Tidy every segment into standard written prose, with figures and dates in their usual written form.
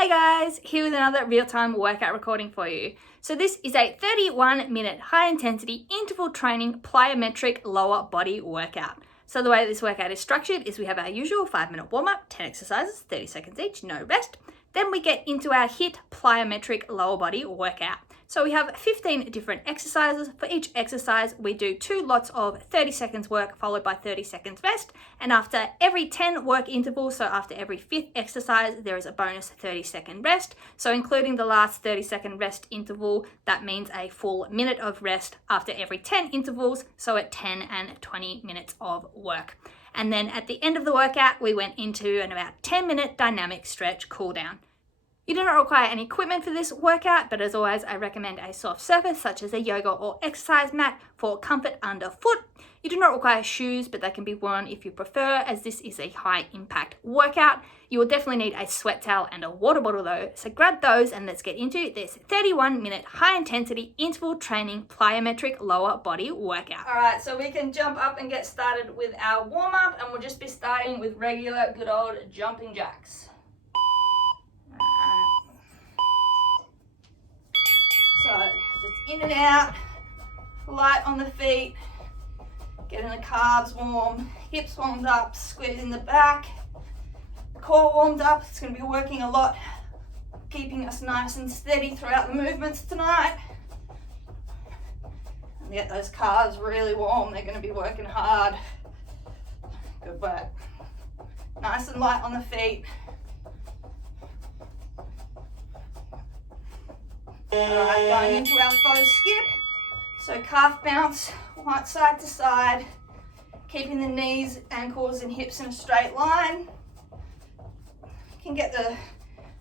Hey guys, here with another real-time workout recording for you. So this is a 31-minute high-intensity interval training plyometric lower body workout. So the way this workout is structured is we have our usual 5-minute warm-up, 10 exercises, 30 seconds each, no rest. Then we get into our HIIT Plyometric lower body workout. So we have 15 different exercises. For each exercise, we do 2 lots of 30 seconds work followed by 30 seconds rest. And after every 10 work intervals, so after every 5th exercise, there is a bonus 30-second rest. So including the last 30-second rest interval, that means a full minute of rest after every 10 intervals, so at 10 and 20 minutes of work. And then at the end of the workout, we went into an about 10-minute dynamic stretch cool down. You do not require any equipment for this workout, but as always, I recommend a soft surface such as a yoga or exercise mat for comfort underfoot. You do not require shoes, but they can be worn if you prefer, as this is a high impact workout. You will definitely need a sweat towel and a water bottle though, so grab those and let's get into this 31-minute high intensity interval training plyometric lower body workout. All right, so we can jump up and get started with our warm up, and we'll just be starting with regular good old jumping jacks. So just in and out, light on the feet, getting the calves warm, hips warmed up, squeezing the back, core warmed up. It's going to be working a lot, keeping us nice and steady throughout the movements tonight. And get those calves really warm, they're going to be working hard. Good work. Nice and light on the feet. Alright, going into our faux skip. So calf bounce, right side to side, keeping the knees, ankles and hips in a straight line. You can get the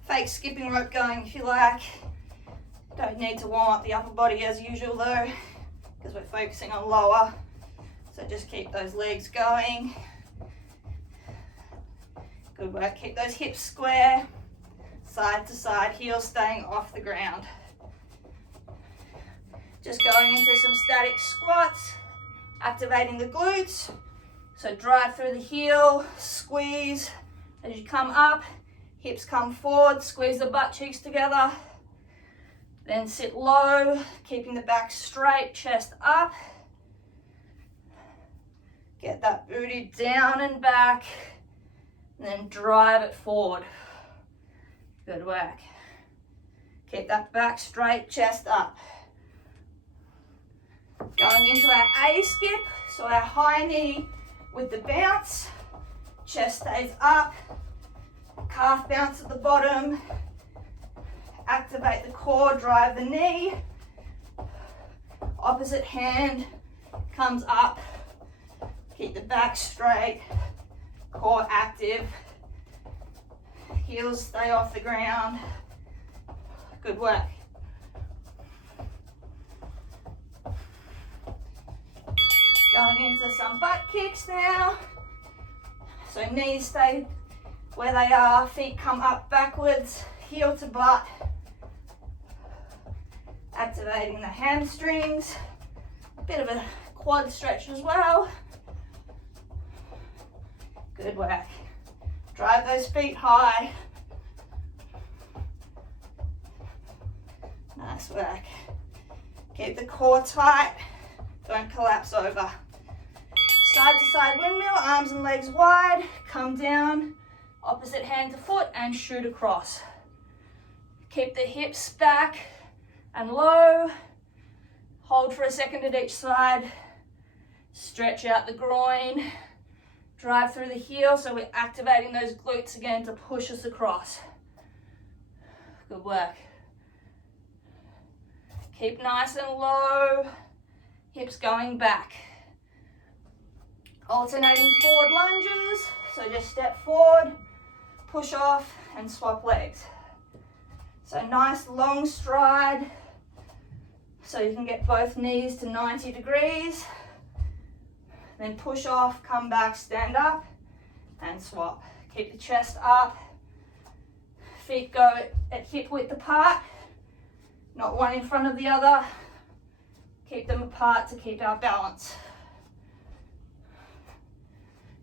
fake skipping rope going if you like. Don't need to warm up the upper body as usual though, because we're focusing on lower. So just keep those legs going. Good work, keep those hips square, side to side, heels staying off the ground. Just going into some static squats, activating the glutes. So drive through the heel, squeeze as you come up, hips come forward, squeeze the butt cheeks together. Then sit low, keeping the back straight, chest up. Get that booty down and back, and then drive it forward. Good work. Keep that back straight, chest up. Going into our A skip, so our high knee with the bounce, chest stays up, calf bounce at the bottom, activate the core, drive the knee, opposite hand comes up, keep the back straight, core active, heels stay off the ground. Good work. Going into some butt kicks now. So knees stay where they are, feet come up backwards, heel to butt. Activating the hamstrings. A bit of a quad stretch as well. Good work. Drive those feet high. Nice work. Keep the core tight. Don't collapse over. Side to side windmill, arms and legs wide. Come down, opposite hand to foot and shoot across. Keep the hips back and low. Hold for a second at each side. Stretch out the groin. Drive through the heel, so we're activating those glutes again to push us across. Good work. Keep nice and low. Hips going back. Alternating forward lunges, so just step forward, push off and swap legs. So nice long stride, so you can get both knees to 90 degrees. Then push off, come back, stand up and swap. Keep the chest up, feet go at hip width apart, not one in front of the other. Keep them apart to keep our balance.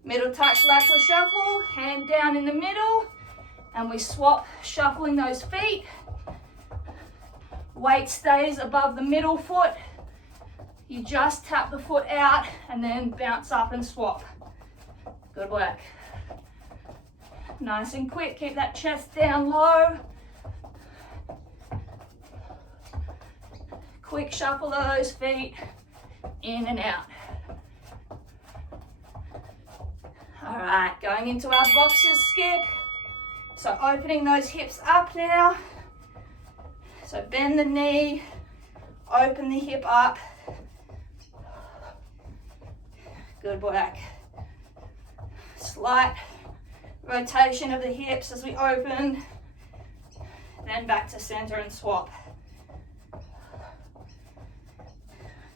Middle touch lateral shuffle, hand down in the middle, And we swap, shuffling those feet. Weight stays above the middle foot. You just tap the foot out and then bounce up and swap. Good work. Nice and quick, keep that chest down low. Quick shuffle of those feet, in and out. All right, going into our boxer skip. So opening those hips up now. So bend the knee, open the hip up. Good work. Slight rotation of the hips as we open, then back to center and swap.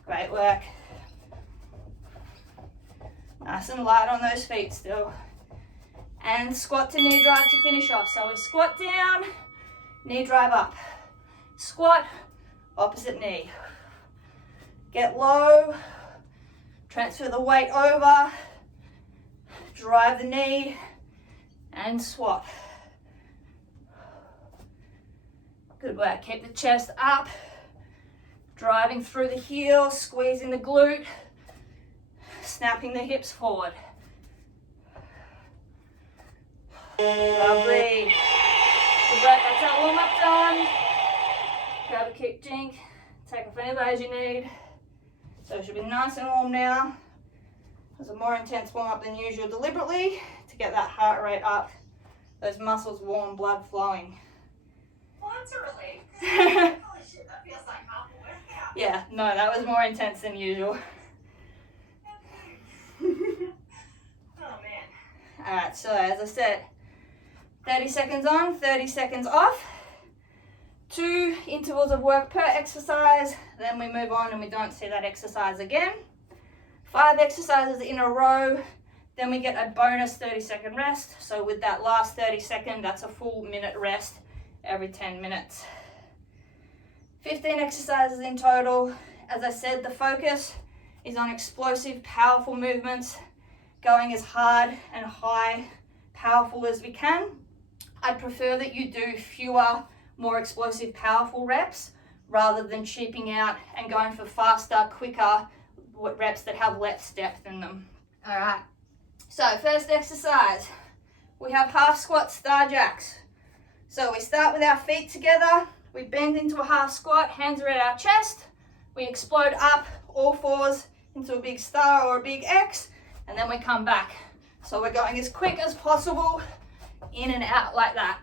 Great work. Nice and light on those feet still. And squat to knee drive to finish off. So we squat down, knee drive up. Squat, opposite knee. Get low, transfer the weight over, drive the knee, and swap. Good work. Keep the chest up, driving through the heel, squeezing the glute, snapping the hips forward. Lovely. Good work. That's our warm up done. Grab a kick jink, take off any loads you need. So it should be nice and warm now. There's a more intense warm up than usual deliberately to get that heart rate up, those muscles warm, blood flowing. Well, that's a relief. Holy shit, that feels like half a workout. Yeah, no, that was more intense than usual. Oh man. Alright, so as I said, 30 seconds on, 30 seconds off. 2 intervals of work per exercise, then we move on and we don't see that exercise again. 5 exercises in a row, then we get a bonus 30-second rest. So with that last 30-second, that's a full minute rest every 10 minutes. 15 exercises in total. As I said, the focus is on explosive, powerful movements, going as hard and high, powerful as we can. I'd prefer that you do fewer, more explosive, powerful reps rather than cheaping out and going for faster, quicker reps that have less depth in them. All right, so first exercise, we have half squat star jacks. So we start with our feet together, we bend into a half squat, hands are at our chest, we explode up, all fours into a big star or a big X, and then we come back. So we're going as quick as possible, in and out like that.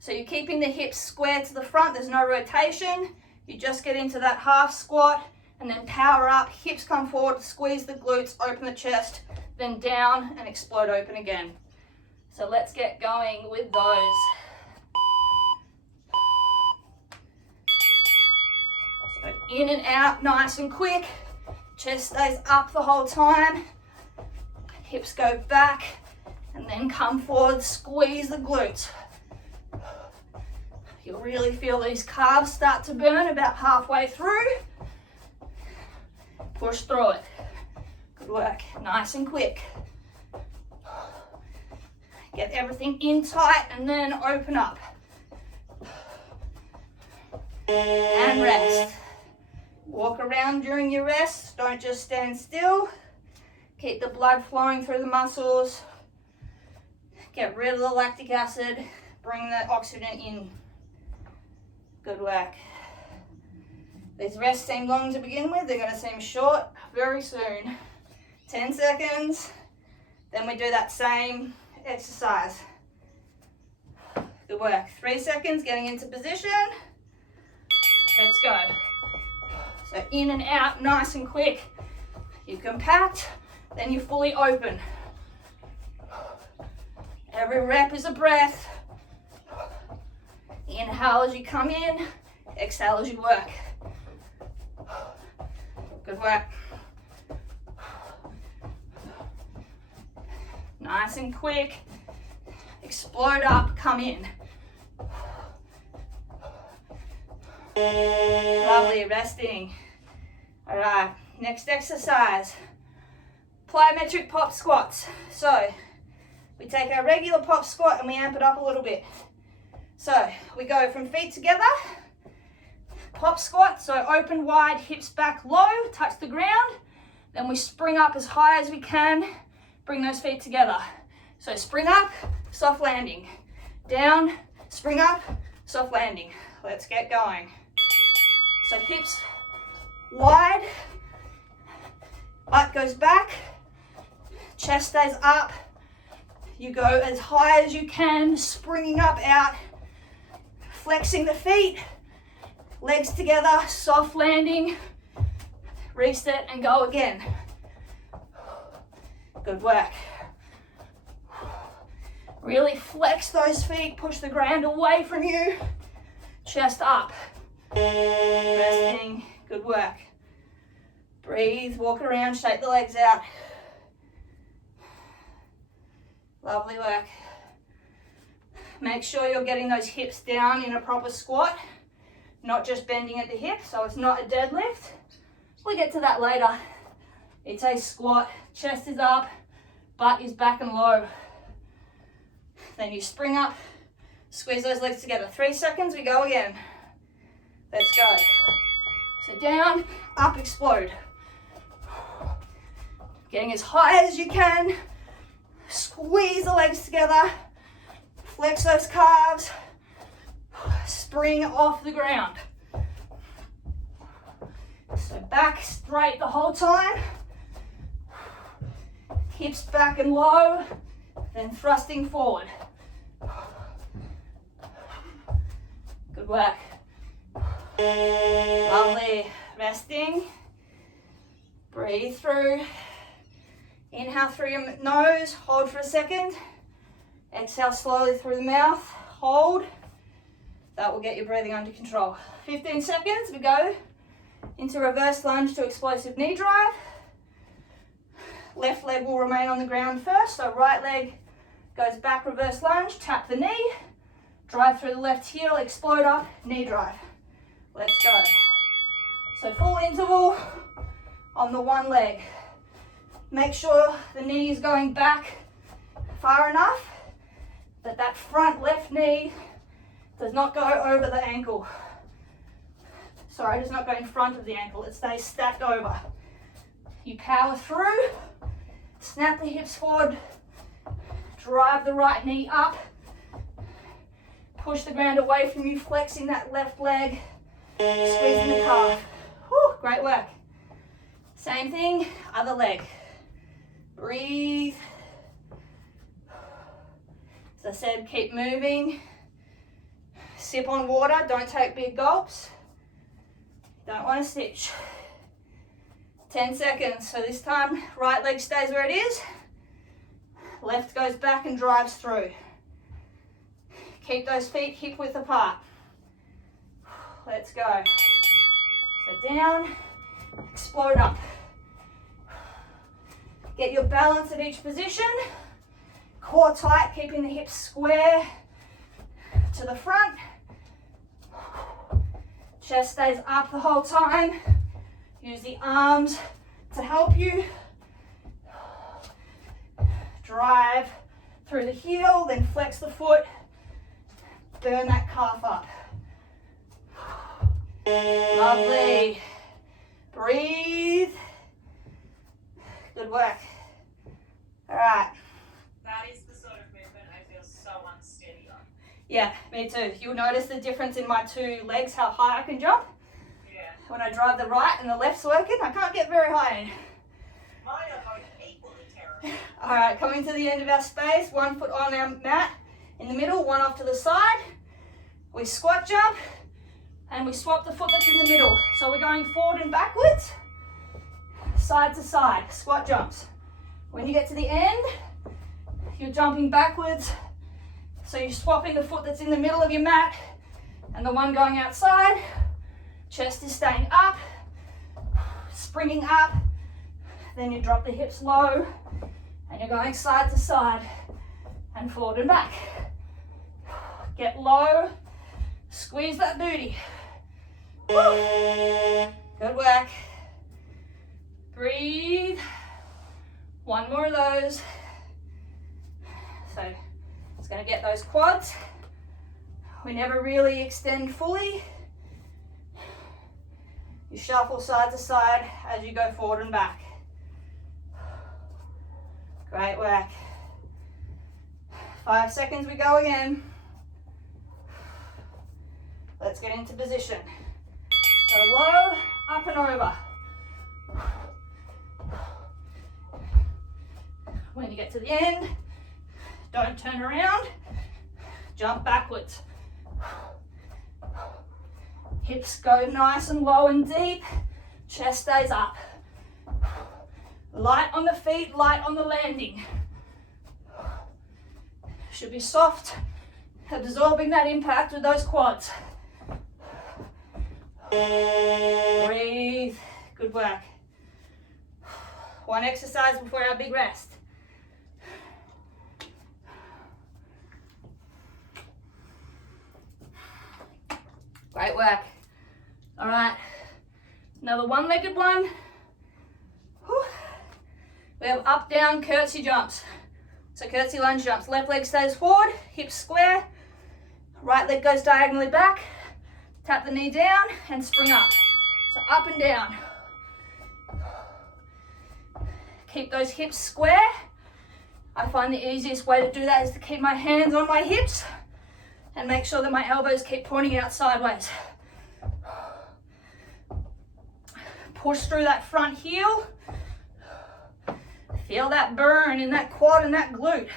So you're keeping the hips square to the front, there's no rotation, you just get into that half squat, and then power up, hips come forward, squeeze the glutes, open the chest, then down and explode open again. So let's get going with those. So in and out, nice and quick. Chest stays up the whole time. Hips go back and then come forward, squeeze the glutes. You'll really feel these calves start to burn about halfway through. Push through it. Good work. Nice and quick. Get everything in tight and then open up. And rest. Walk around during your rest. Don't just stand still. Keep the blood flowing through the muscles. Get rid of the lactic acid. Bring the oxygen in. Good work. These rests seem long to begin with. They're going to seem short very soon. 10 seconds. Then we do that same exercise. Good work. 3 seconds, getting into position. Let's go. So in and out, nice and quick. You compact, then you fully open. Every rep is a breath. Inhale as you come in, exhale as you work. Good work. Nice and quick. Explode up, come in. Lovely, resting. All right, next exercise. Plyometric pop squats. So we take our regular pop squat and we amp it up a little bit. So we go from feet together, pop squat, so open wide, hips back low, touch the ground. Then we spring up as high as we can, bring those feet together. So spring up, soft landing. Down, spring up, soft landing. Let's get going. So hips wide, butt goes back, chest stays up. You go as high as you can, springing up, out, flexing the feet, legs together, soft landing, reset and go again. Good work. Really flex those feet, push the ground away from you, chest up. Resting, good work. Breathe, walk around, shake the legs out. Lovely work. Make sure you're getting those hips down in a proper squat, not just bending at the hip, so it's not a deadlift. We'll get to that later. It's a squat, chest is up, butt is back and low. Then you spring up, squeeze those legs together. 3 seconds, we go again. Let's go. So down, up, explode. Getting as high as you can. Squeeze the legs together. Flex those calves. Spring off the ground. So back straight the whole time. Hips back and low. Then thrusting forward. Good work. Lovely. Resting. Breathe through. Inhale through your nose. Hold for a second. Exhale slowly through the mouth. Hold. That will get your breathing under control. 15 seconds. We go into reverse lunge to explosive knee drive. Left leg will remain on the ground first. So right leg goes back, reverse lunge. Tap the knee. Drive through the left heel. Explode up. Knee drive. Let's go. So full interval on the one leg. Make sure the knee is going back far enough that that front left knee does not go over the ankle. Sorry, does not go in front of the ankle. It stays stacked over. You power through, snap the hips forward, drive the right knee up, push the ground away from you, flexing that left leg, squeezing the calf. Whew, great work. Same thing, other leg. Breathe. As I said, keep moving. Sip on water, don't take big gulps. Don't want to stitch. 10 seconds. So this time, right leg stays where it is. Left goes back and drives through. Keep those feet hip width apart. Let's go. So down, explode up. Get your balance at each position. Core tight, keeping the hips square to the front. Chest stays up the whole time. Use the arms to help you. Drive through the heel, then flex the foot. Burn that calf up. Lovely. Breathe. Good work. All right. That is the sort of movement I feel so unsteady on. Yeah, me too. You'll notice the difference in my two legs, how high I can jump. Yeah. When I drive the right and the left's working, I can't get very high. Mine are both equally terrible. All right, coming to the end of our space, 1 foot on our mat in the middle, one off to the side. We squat jump and we swap the foot that's in the middle. So we're going forward and backwards, side to side, squat jumps. When you get to the end, you're jumping backwards. So you're swapping the foot that's in the middle of your mat and the one going outside. Chest is staying up, springing up. Then you drop the hips low and you're going side to side and forward and back. Get low, squeeze that booty. Woo. Good work. Breathe. One more of those. So So it's going to get those quads. We never really extend fully. You shuffle side to side as you go forward and back. Great work. 5 seconds, we go again. Let's get into position. So low, up and over. When you get to the end, don't turn around, jump backwards. Hips go nice and low and deep, chest stays up. Light on the feet, light on the landing. Should be soft, absorbing that impact with those quads. Breathe, good work. One exercise before our big rest. Great work. All right, another one-legged one. Whew. We have up, down, curtsy jumps. So curtsy lunge jumps. Left leg stays forward, hips square. Right leg goes diagonally back. Tap the knee down and spring up. So up and down. Keep those hips square. I find the easiest way to do that is to keep my hands on my hips and make sure that my elbows keep pointing out sideways. Push through that front heel. Feel that burn in that quad and that glute.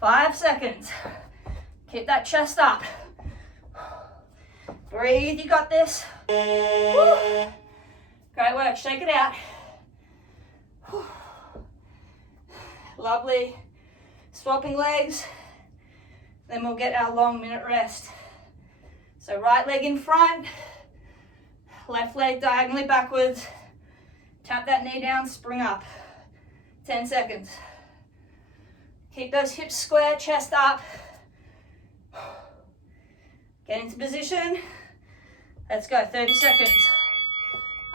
5 seconds. Keep that chest up. Breathe, you got this. Woo. Great work, shake it out. Whew. Lovely. Swapping legs. Then we'll get our long minute rest. So right leg in front. Left leg diagonally backwards. Tap that knee down, spring up. 10 seconds. Keep those hips square, chest up. Get into position. Let's go, 30 seconds.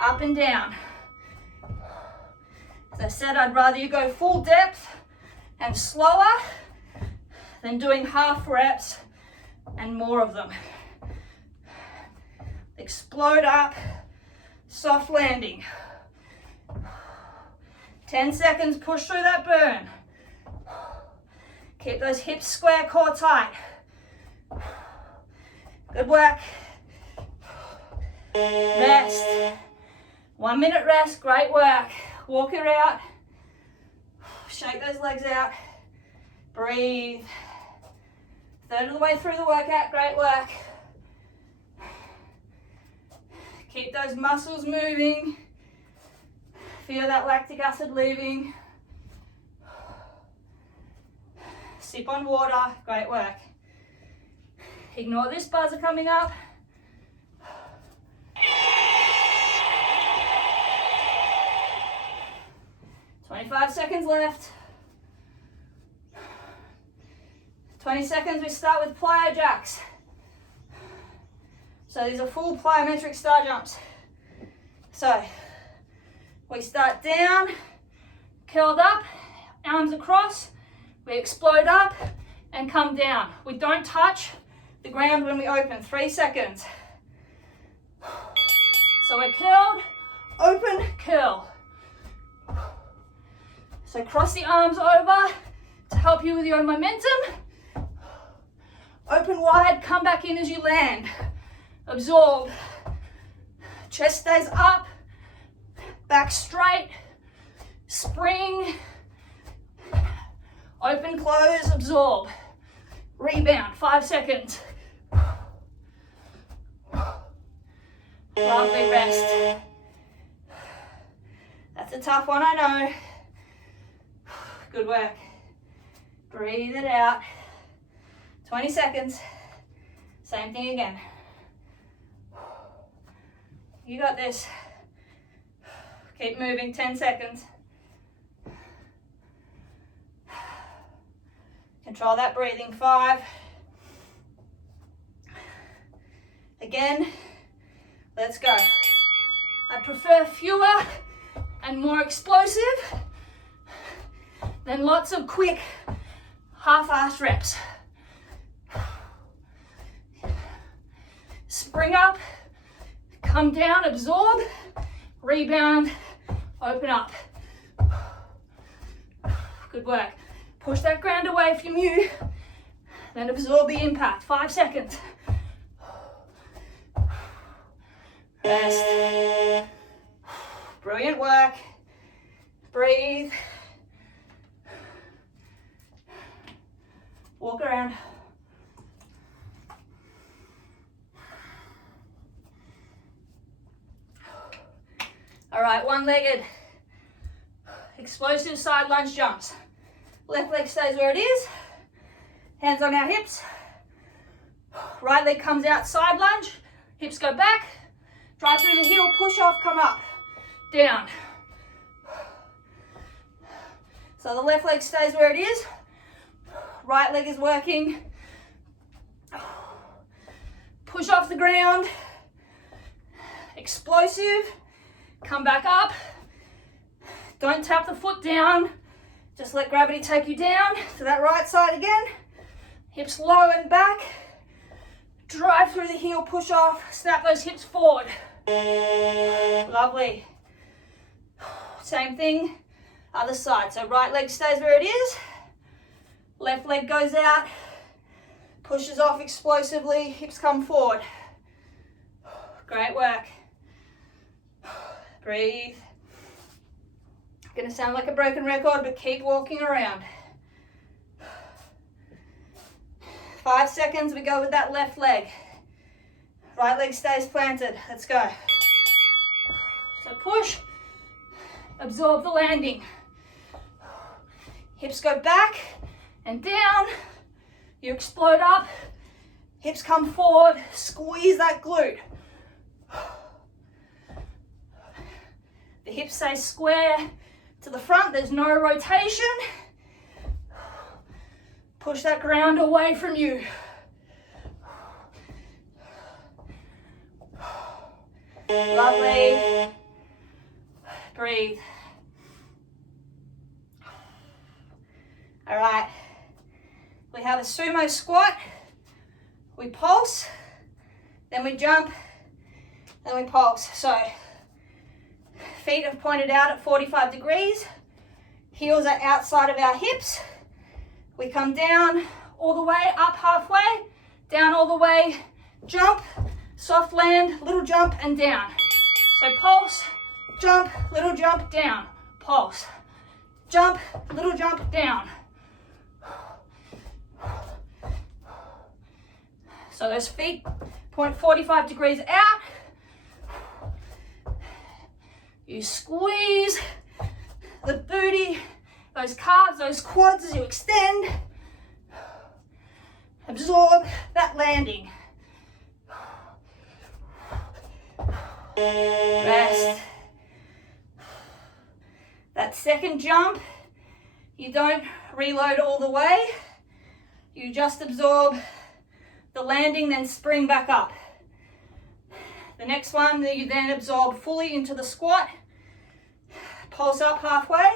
Up and down. As I said, I'd rather you go full depth and slower than doing half reps and more of them. Explode up, soft landing. 10 seconds, push through that burn. Keep those hips square, core tight. Good work. Rest. 1 minute rest, great work. Walk it out. Shake those legs out. Breathe. Third of the way through the workout, great work. Keep those muscles moving. Feel that lactic acid leaving. Sip on water, great work. Ignore this buzzer coming up. "25 seconds left. 20 seconds, we start with plyo jacks. So these are full plyometric star jumps. So we start down, curled up, arms across, we explode up and come down. We don't touch the ground when we open. 3 seconds. So we're curled, open, curl. So cross the arms over to help you with your momentum. Open wide, come back in as you land. Absorb. Chest stays up, back straight, spring, open, close, absorb. Rebound, 5 seconds. Lovely rest. That's a tough one, I know. Good work. Breathe it out. 20 seconds. Same thing again. You got this. Keep moving, 10 seconds. Control that breathing, 5. Again, let's go. I prefer fewer and more explosive than lots of quick, half-assed reps. Spring up, come down, absorb, rebound, open up. Good work. Push that ground away from you, then absorb the impact. 5 seconds. Rest. Brilliant work. Breathe. Walk around. All right, one-legged. Explosive side lunge jumps. Left leg stays where it is. Hands on our hips. Right leg comes out, side lunge. Hips go back. Drive through the heel, push off, come up. Down. So the left leg stays where it is. Right leg is working. Push off the ground. Explosive. Come back up. Don't tap the foot down. Just let gravity take you down to that right side again. Hips low and back. Drive through the heel, push off. Snap those hips forward. Lovely. Same thing, other side. So right leg stays where it is. Left leg goes out. Pushes off explosively. Hips come forward. Great work. Breathe. Gonna sound like a broken record, but keep walking around. 5 seconds, we go with that left leg. Right leg stays planted. Let's go. So push, absorb the landing. Hips go back and down. You explode up. Hips come forward. Squeeze that glute. The hips stay square to the front. There's no rotation. Push that ground away from you. Lovely. Breathe. All right. We have a sumo squat. We pulse, then we jump, then we pulse. So feet are pointed out at 45 degrees. Heels are outside of our hips. We come down all the way, up halfway, down all the way, jump, soft land, little jump and down. So pulse, jump, little jump, down, pulse, jump, little jump, down. So those feet point 45 degrees out. You squeeze the booty, those calves, those quads as you extend. Absorb that landing. Rest. That second jump, you don't reload all the way. You just absorb the landing, then spring back up. The next one, you then absorb fully into the squat. Pulse up halfway.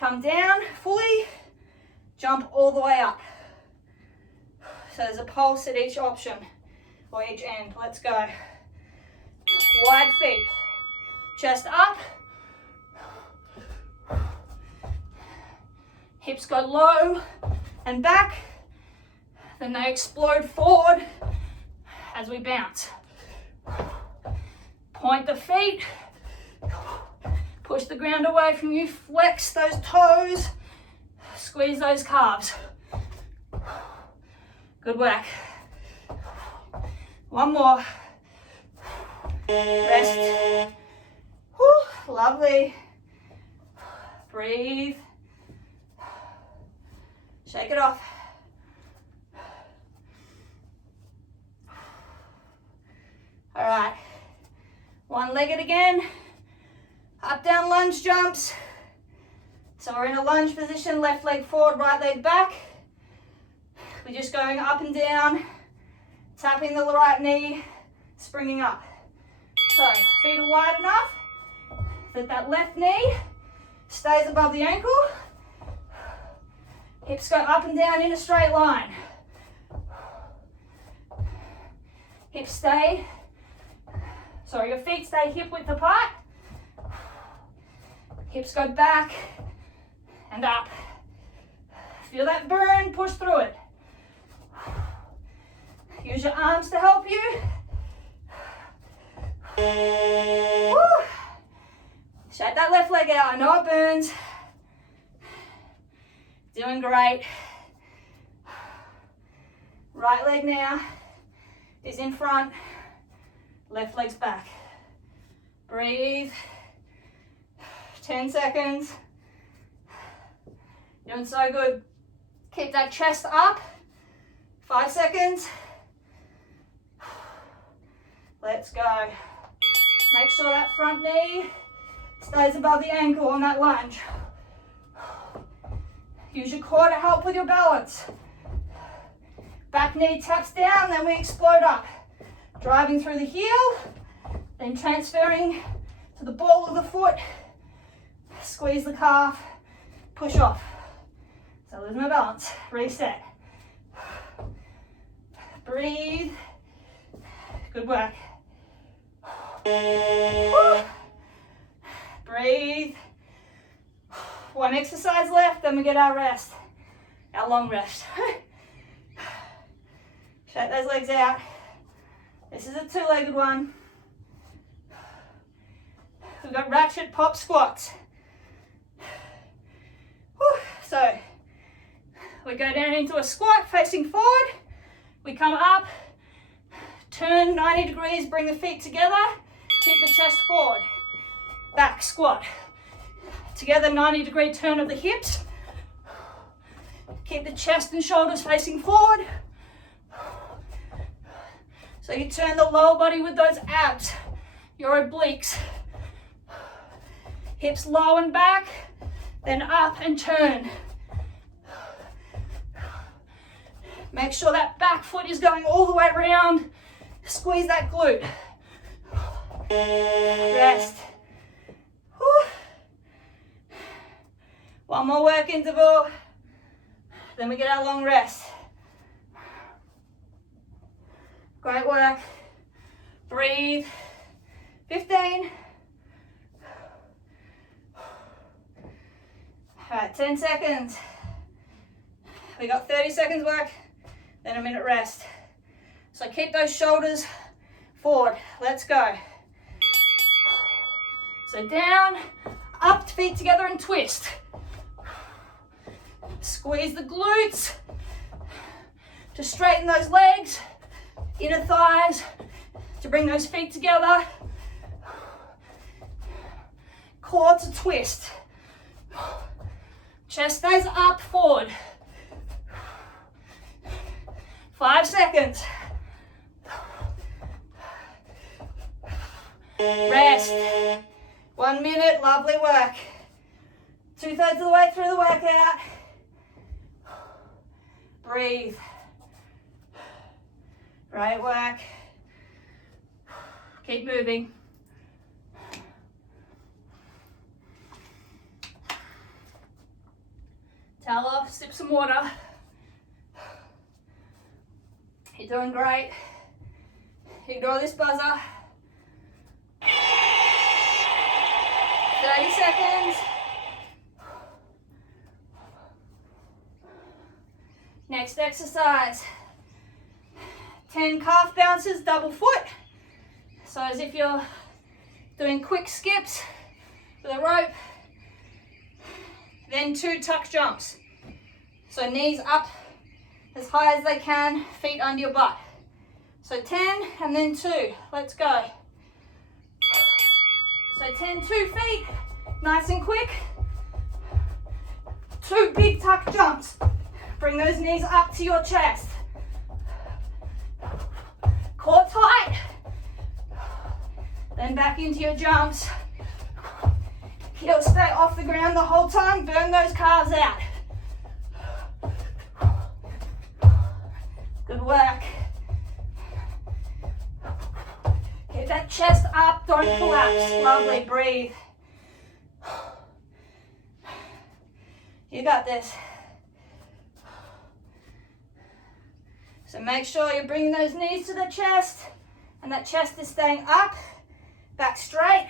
Come down fully. Jump all the way up. So there's a pulse at each option, or each end. Let's go. Wide feet. Chest up. Hips go low and back. Then they explode forward as we bounce. Point the feet. Push the ground away from you. Flex those toes. Squeeze those calves. Good work. One more. Rest. Whew, lovely. Breathe. Shake it off. All right, one-legged again, up, down, lunge jumps. So we're in a lunge position, left leg forward, right leg back. We're just going up and down, tapping the right knee, springing up. So feet are wide enough that that left knee stays above the ankle. Hips go up and down in a straight line. Hips stay, sorry, your feet stay hip width apart. Hips go back and up. Feel that burn, push through it. Use your arms to help you. Woo. Shake that left leg out, I know it burns. Doing great. Right leg now is in front, left leg's back. Breathe. 10 seconds. Doing so good. Keep that chest up. 5 seconds. Let's go. Make sure that front knee stays above the ankle on that lunge. Use your core to help with your balance. Back knee taps down, then we explode up. Driving through the heel, then transferring to the ball of the foot. Squeeze the calf, push off. So lose my balance, reset. Breathe. Good work. Woo. Breathe. One exercise left, then we get our rest, our long rest. Shake those legs out. This is a two-legged one. We've got ratchet pop squats. Whew. So we go down into a squat facing forward. We come up, turn 90 degrees, bring the feet together, keep the chest forward. Back squat. Together, 90-degree turn of the hips. Keep the chest and shoulders facing forward. So you turn the lower body with those abs, your obliques. Hips low and back, then up and turn. Make sure that back foot is going all the way around. Squeeze that glute. Rest. Whew. One more work interval, then we get our long rest. Great work. Breathe. 15. All right, 10 seconds. We got 30 seconds work, then a minute rest. So keep those shoulders forward. Let's go. So down, up, feet together and twist. Squeeze the glutes to straighten those legs, inner thighs to bring those feet together. Core to twist. Chest stays up, forward. 5 seconds. Rest. 1 minute, lovely work. 2/3 of the way through the workout. Breathe. Great work. Keep moving. Towel off, sip some water. You're doing great. Ignore this buzzer. 30 seconds. Next exercise. 10 calf bounces, double foot. So as if you're doing quick skips with a rope. Then 2 tuck jumps. So knees up as high as they can, feet under your butt. So 10 and then 2. Let's go. So 10, 2 feet, nice and quick. 2 big tuck jumps. Bring those knees up to your chest. Core tight. Then back into your jumps. Heels stay off the ground the whole time. Burn those calves out. Good work. Keep that chest up, don't collapse. Lovely, breathe. So make sure you're bringing those knees to the chest and that chest is staying up, back straight,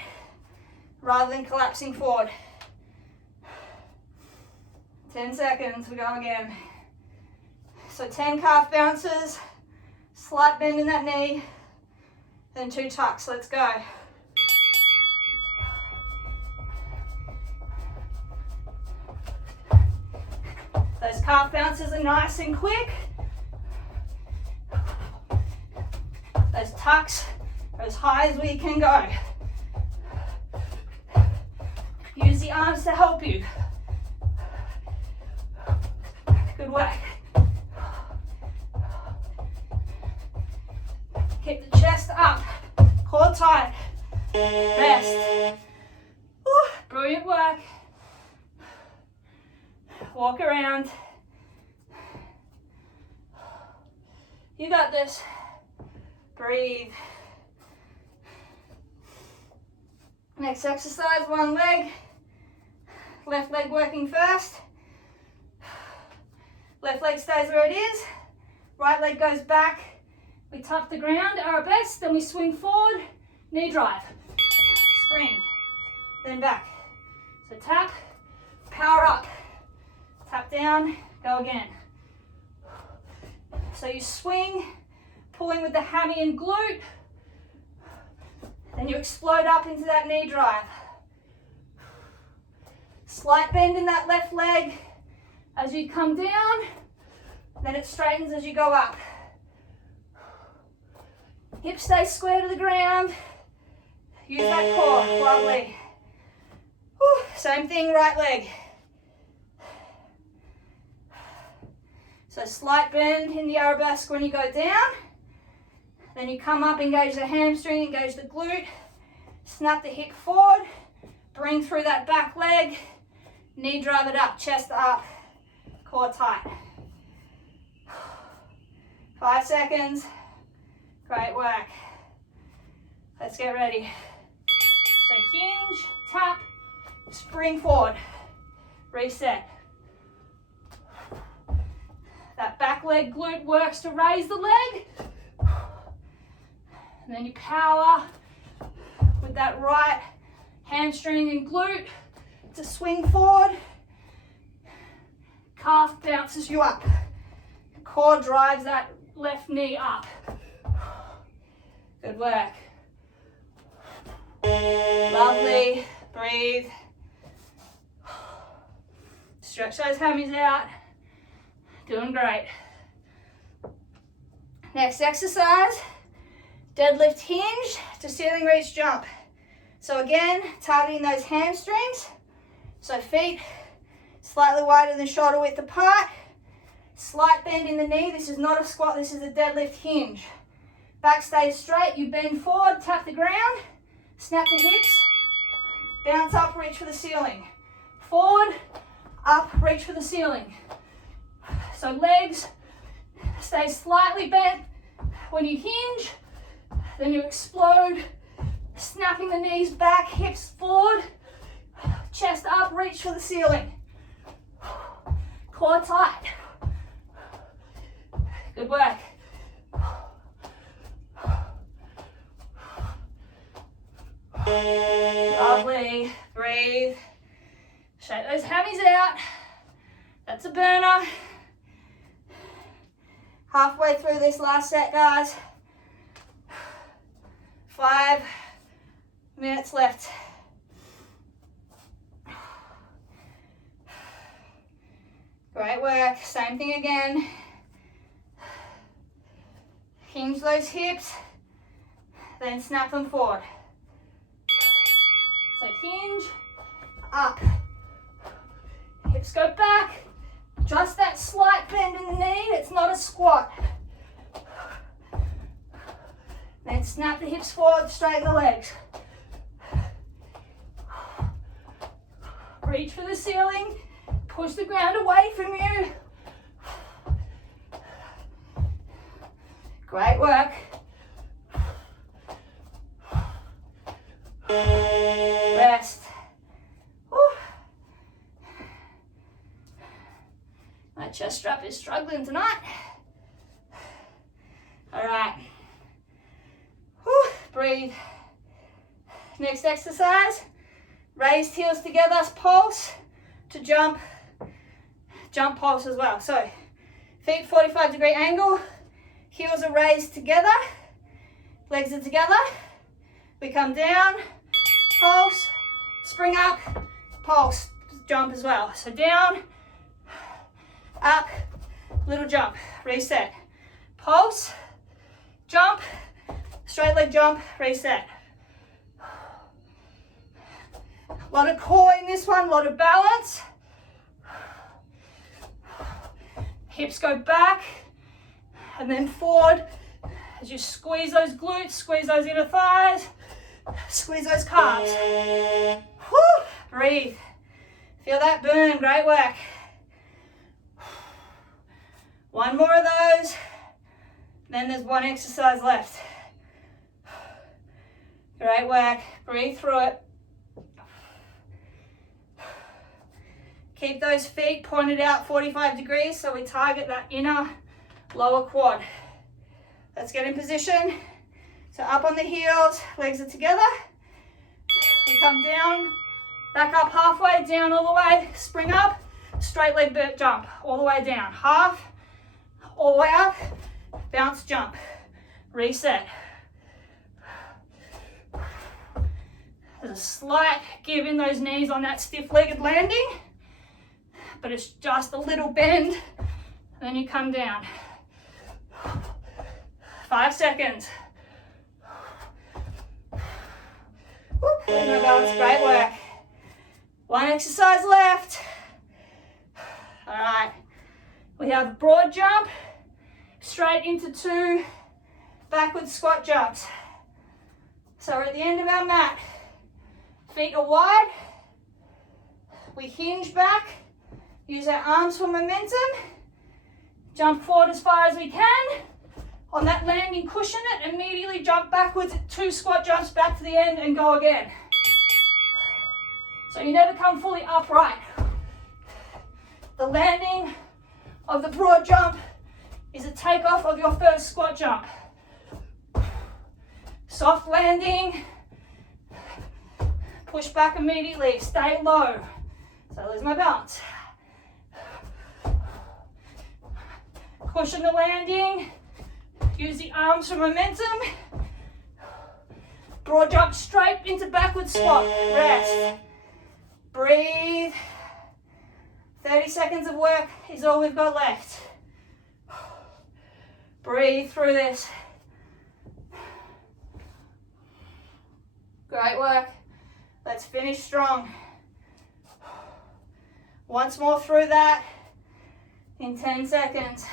rather than collapsing forward. 10 seconds, we go again. So 10 calf bounces, slight bend in that knee, then 2 tucks, let's go. Those calf bounces are nice and quick. Those tucks are as high as we can go. Use the arms to help you. Good work. Keep the chest up, core tight, rest. Woo, brilliant work. Walk around. You got this. Breathe. Next exercise, one leg. Left leg working first. Left leg stays where it is. Right leg goes back. We tap the ground, arabesque, then we swing forward, knee drive. Spring, then back. So tap, power up. Tap down, go again. So you swing, pulling with the hammy and glute. Then you explode up into that knee drive. Slight bend in that left leg as you come down, then it straightens as you go up. Hips stay square to the ground. Use that core, lovely. Whew. Same thing, right leg. So slight bend in the arabesque when you go down. Then you come up, engage the hamstring, engage the glute. Snap the hip forward. Bring through that back leg. Knee drive it up, chest up, core tight. 5 seconds. Great work. Let's get ready. So hinge, tap, spring forward, reset. That back leg glute works to raise the leg. And then you power with that right hamstring and glute to swing forward. Calf bounces you up. Core drives that left knee up. Good work. Lovely. Breathe. Stretch those hammies out. Doing great. Next exercise, deadlift hinge to ceiling reach jump. So again, targeting those hamstrings. So feet slightly wider than shoulder width apart. Slight bend in the knee. This is not a squat, this is a deadlift hinge. Back stays straight, you bend forward, tap the ground, snap the hips, bounce up, reach for the ceiling. Forward, up, reach for the ceiling. So legs stay slightly bent when you hinge, then you explode, snapping the knees back, hips forward, chest up, reach for the ceiling. Core tight. Good work. Lovely. Breathe. Shake those hammies out. That's a burner. Halfway through this last set, guys. 5 minutes left. Great work. Same thing again. Hinge those hips, then snap them forward. So hinge, up. Hips go back. Just that slight bend in the knee. It's not a squat. Then snap the hips forward, straighten the legs. Reach for the ceiling. Push the ground away from you. Great work. Rest. Whew. My chest strap is struggling tonight. breathe. Next exercise, raised heels together, pulse to jump, jump pulse as well. So feet 45-degree angle, heels are raised together, legs are together. We come down, pulse, spring up, pulse, jump as well. So down, up, little jump, reset. Pulse, jump, straight leg jump, reset. A lot of core in this one, a lot of balance. Hips go back and then forward as you squeeze those glutes, squeeze those inner thighs, squeeze those calves. Whew. Breathe. Feel that burn, great work. One more of those, then there's one exercise left. Great work, breathe through it. Keep those feet pointed out 45 degrees so we target that inner lower quad. Let's get in position. So up on the heels, legs are together. We come down, back up halfway, down all the way, spring up, straight leg jump, all the way down. Half, all the way up, bounce, jump, reset. There's a slight give in those knees on that stiff-legged landing, but it's just a little bend, and then you come down. 5 seconds. Whoop, there's my balance, great work. One exercise left. All right, we have broad jump, straight into 2 backward squat jumps. So we're at the end of our mat. Feet are wide. We hinge back, use our arms for momentum. Jump forward as far as we can. On that landing, cushion it, immediately jump backwards, 2 squat jumps back to the end and go again. So you never come fully upright. The landing of the broad jump is a takeoff of your first squat jump. Soft landing, push back immediately, stay low. So I lose my balance. Cushion the landing, use the arms for momentum. Broad jump straight into backward squat, rest. Breathe. 30 seconds of work is all we've got left. Breathe through this. Great work. Let's finish strong. Once more through that in 10 seconds.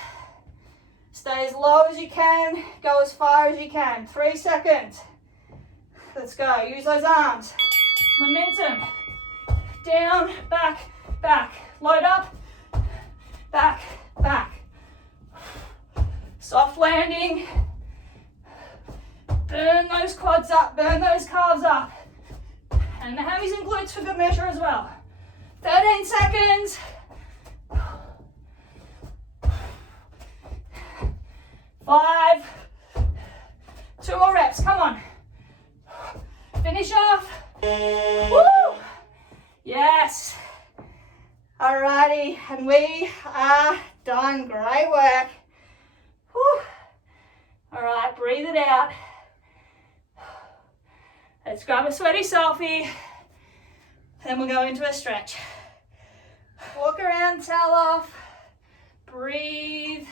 Stay as low as you can, go as far as you can. 3 seconds. Let's go, use those arms. Momentum. Down, back, back. Load up, back, back. Soft landing. Burn those quads up, burn those calves up. And the hammies and glutes for good measure as well. 13 seconds. 5. 2 more reps, come on. Finish off. Woo! Yes. Alrighty, and we are done. Great work. Whew. All right, breathe it out. Let's grab a sweaty selfie. Then we'll go into a stretch. Walk around, towel off, breathe.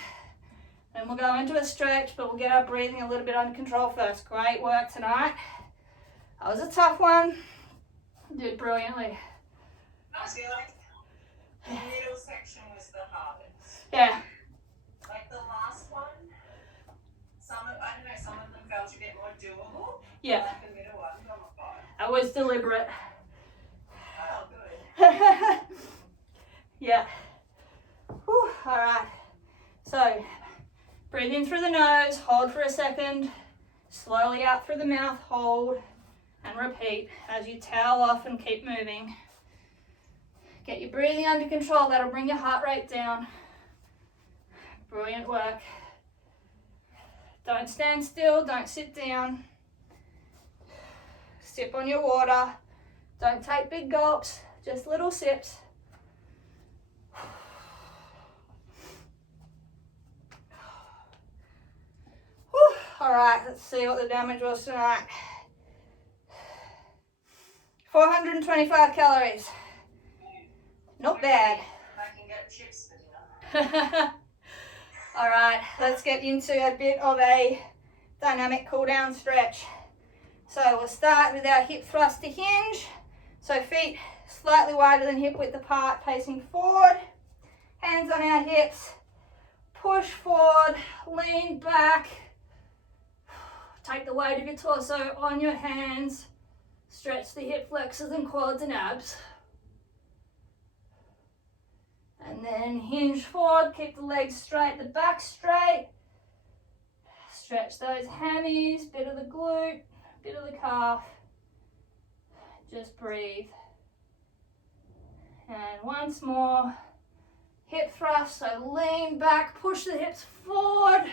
Then we'll go into a stretch, but we'll get our breathing a little bit under control first. Great work tonight. That was a tough one. You did brilliantly. I feel like the middle section was the hardest. Yeah. Like the last one, some of them felt a bit more doable. Yeah. Like the middle one, oh my God. That was deliberate. Oh, good. Yeah. Whew. All right. So, breathe in through the nose, hold for a second, slowly out through the mouth, hold, and repeat as you towel off and keep moving. Get your breathing under control, that'll bring your heart rate down. Brilliant work. Don't stand still, don't sit down. Sip on your water. Don't take big gulps, just little sips. Whew. All right, let's see what the damage was tonight. 425 calories. Not bad. I can get chips for dinner. All right, let's get into a bit of a dynamic cool down stretch. So we'll start with our hip thrust to hinge. So feet slightly wider than hip width apart, facing forward. Hands on our hips. Push forward, lean back. Take the weight of your torso on your hands. Stretch the hip flexors and quads and abs. And then hinge forward, keep the legs straight, the back straight. Stretch those hammies, bit of the glute, bit of the calf. Just breathe. And once more, hip thrust, so lean back, push the hips forward.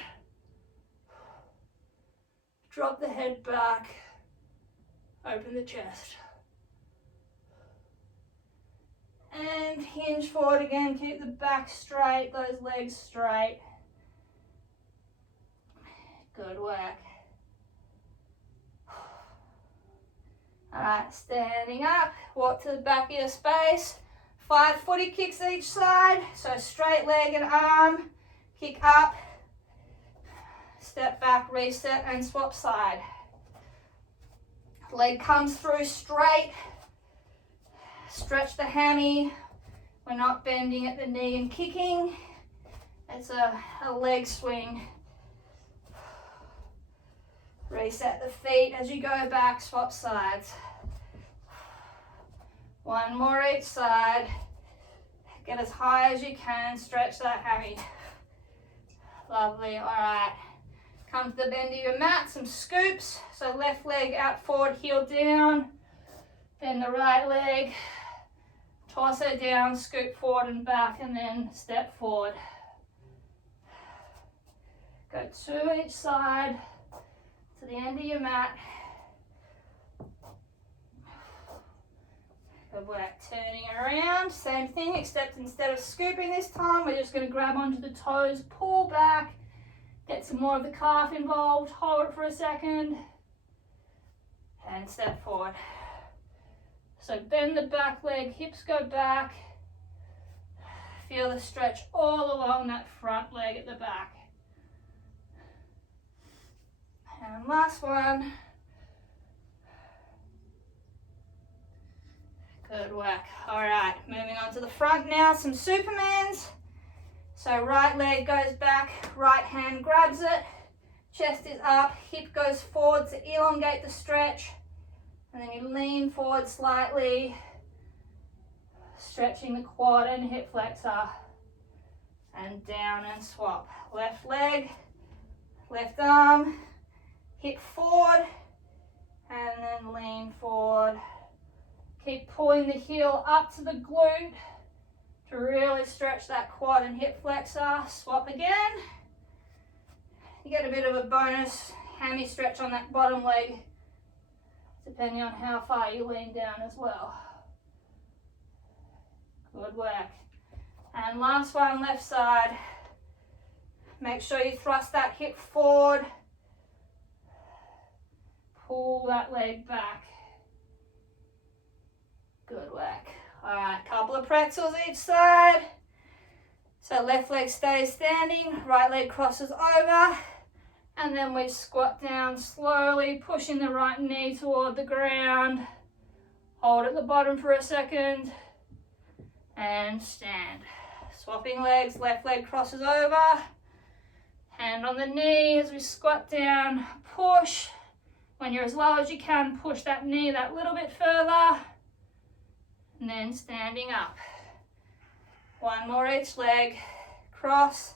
Drop the head back, open the chest. And hinge forward again, keep the back straight, those legs straight. Good work. All right, standing up, walk to the back of your space. 5 footy kicks each side, so straight leg and arm, kick up, step back, reset and swap side. Leg comes through straight, stretch the hammy. We're not bending at the knee and kicking. It's a leg swing. Reset the feet as you go back, swap sides. One more each side. Get as high as you can, stretch that hammy. Lovely, all right. Come to the bend of your mat, some scoops. So left leg out forward, heel down. Then the right leg, torso down, scoop forward and back, and then step forward. Go 2 each side to the end of your mat. Good work. Turning around, same thing, except instead of scooping this time, we're just going to grab onto the toes, pull back, get some more of the calf involved, hold it for a second, and step forward. So bend the back leg, hips go back. Feel the stretch all along that front leg at the back. And last one. Good work. All right, moving on to the front now, some Supermans. So right leg goes back, right hand grabs it, chest is up, hip goes forward to elongate the stretch, and then you lean forward slightly, stretching the quad and hip flexor, and down and swap. Left leg, left arm, hip forward, and then lean forward. Keep pulling the heel up to the glute to really stretch that quad and hip flexor. Swap again. You get a bit of a bonus hammy stretch on that bottom leg, depending on how far you lean down as well. Good work. And last one, left side. Make sure you thrust that hip forward. Pull that leg back. Good work. All right, couple of pretzels each side. So left leg stays standing, right leg crosses over, and then we squat down slowly, pushing the right knee toward the ground. Hold at the bottom for a second, and stand. Swapping legs, left leg crosses over, hand on the knee as we squat down, push. When you're as low as you can, push that knee that little bit further, and then standing up. One more each leg, cross,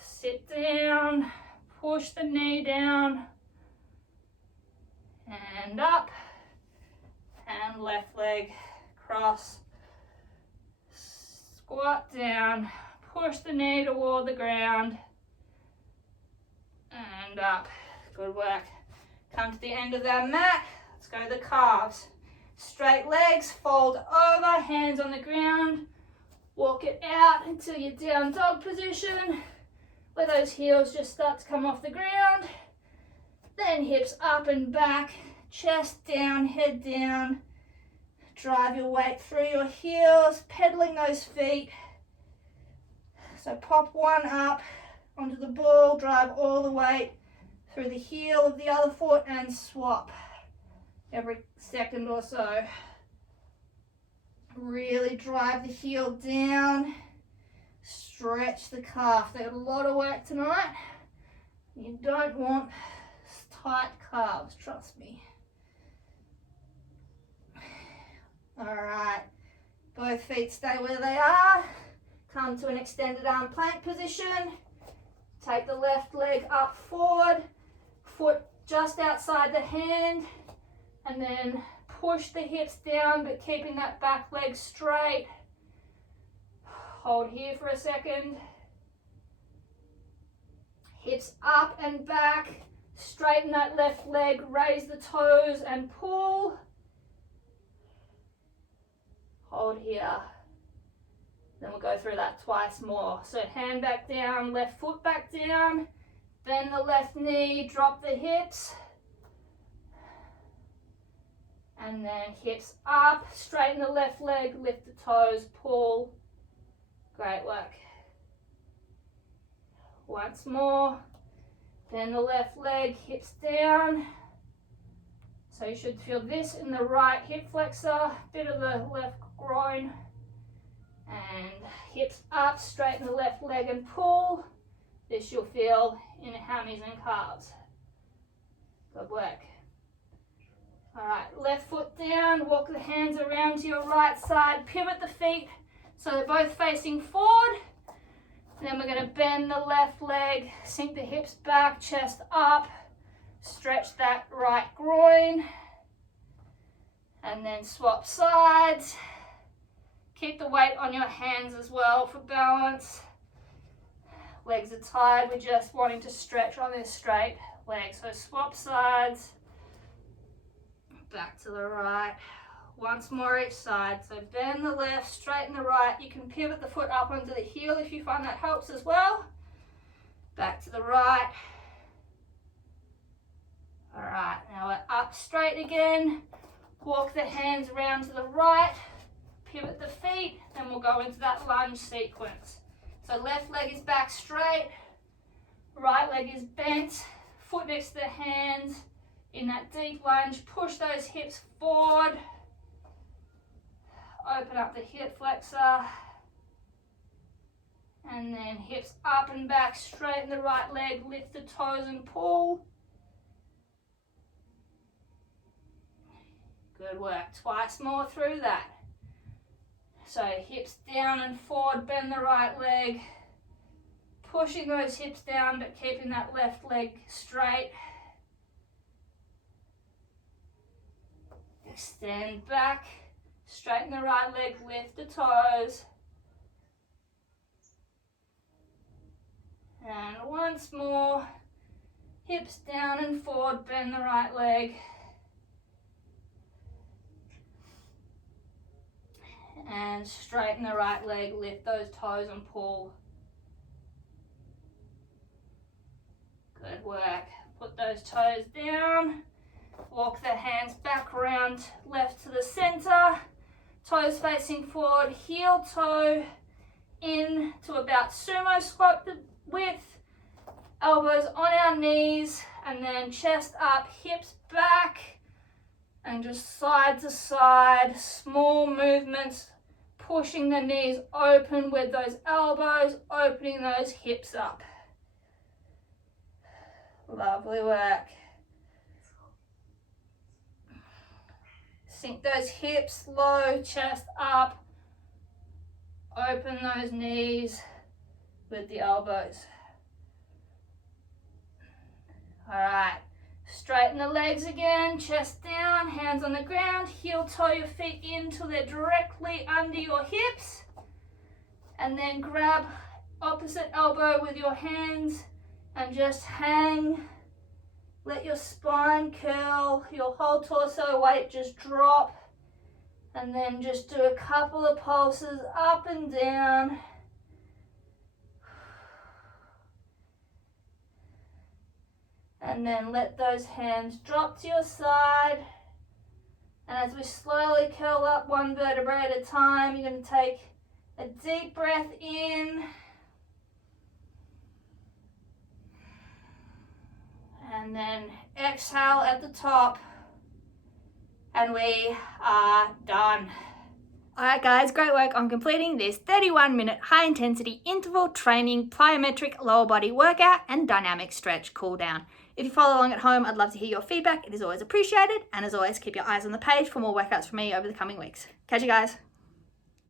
sit down, push the knee down, and up, and left leg, cross, squat down, push the knee toward the ground, and up. Good work. Come to the end of that mat. Let's go to the calves. Straight legs, fold over, hands on the ground. Walk it out until you're down dog position, where those heels just start to come off the ground. Then hips up and back, chest down, head down. Drive your weight through your heels, pedaling those feet. So pop one up onto the ball, drive all the weight through the heel of the other foot and swap every second or so. Really drive the heel down, stretch the calf. They've got a lot of work tonight. You don't want tight calves, trust me. All right, both feet stay where they are. Come to an extended arm plank position. Take the left leg up forward, foot just outside the hand, and then push the hips down, but keeping that back leg straight. Hold here for a second. Hips up and back. Straighten that left leg, raise the toes and pull. Hold here. Then we'll go through that twice more. So hand back down, left foot back down. Bend the left knee, drop the hips. And then hips up, straighten the left leg, lift the toes, pull. Great work. Once more. Bend the left leg, hips down. So you should feel this in the right hip flexor, bit of the left groin. And hips up, straighten the left leg and pull. This you'll feel in the hammies and calves. Good work. All right, left foot down, walk the hands around to your right side, pivot the feet so they're both facing forward. And then we're going to bend the left leg, sink the hips back, chest up, stretch that right groin, and then swap sides. Keep the weight on your hands as well for balance. Legs are tired, we're just wanting to stretch on this straight leg. So swap sides, back to the right. Once more each side. So bend the left, straighten the right. You can pivot the foot up onto the heel if you find that helps as well. Back to the right. All right, now we're up straight again. Walk the hands around to the right. Pivot the feet, then we'll go into that lunge sequence. So left leg is back straight, right leg is bent, foot next to the hands. In that deep lunge, push those hips forward. Open up the hip flexor. And then hips up and back, straighten the right leg, lift the toes and pull. Good work. Twice more through that. So hips down and forward, bend the right leg. Pushing those hips down but keeping that left leg straight. Extend back, straighten the right leg, lift the toes. And once more, hips down and forward, bend the right leg. And straighten the right leg, lift those toes and pull. Good work. Put those toes down. Walk the hands back around, left to the center. Toes facing forward, heel toe in to about sumo squat width. Elbows on our knees, and then chest up, hips back, and just side to side, small movements, pushing the knees open with those elbows, opening those hips up. Lovely work. Sink those hips low, chest up, open those knees with the elbows. All right, straighten the legs again, chest down, hands on the ground, heel toe your feet in till they're directly under your hips, and then grab opposite elbow with your hands and just hang Let your spine curl, your whole torso weight just drop, and then just do a couple of pulses up and down. And then let those hands drop to your side. And as we slowly curl up one vertebrae at a time, you're going to take a deep breath in. And then exhale at the top. And we are done. Alright guys, great work on completing this 31-minute high-intensity interval training plyometric lower body workout and dynamic stretch cool down. If you follow along at home, I'd love to hear your feedback. It is always appreciated. And as always, keep your eyes on the page for more workouts from me over the coming weeks. Catch you guys.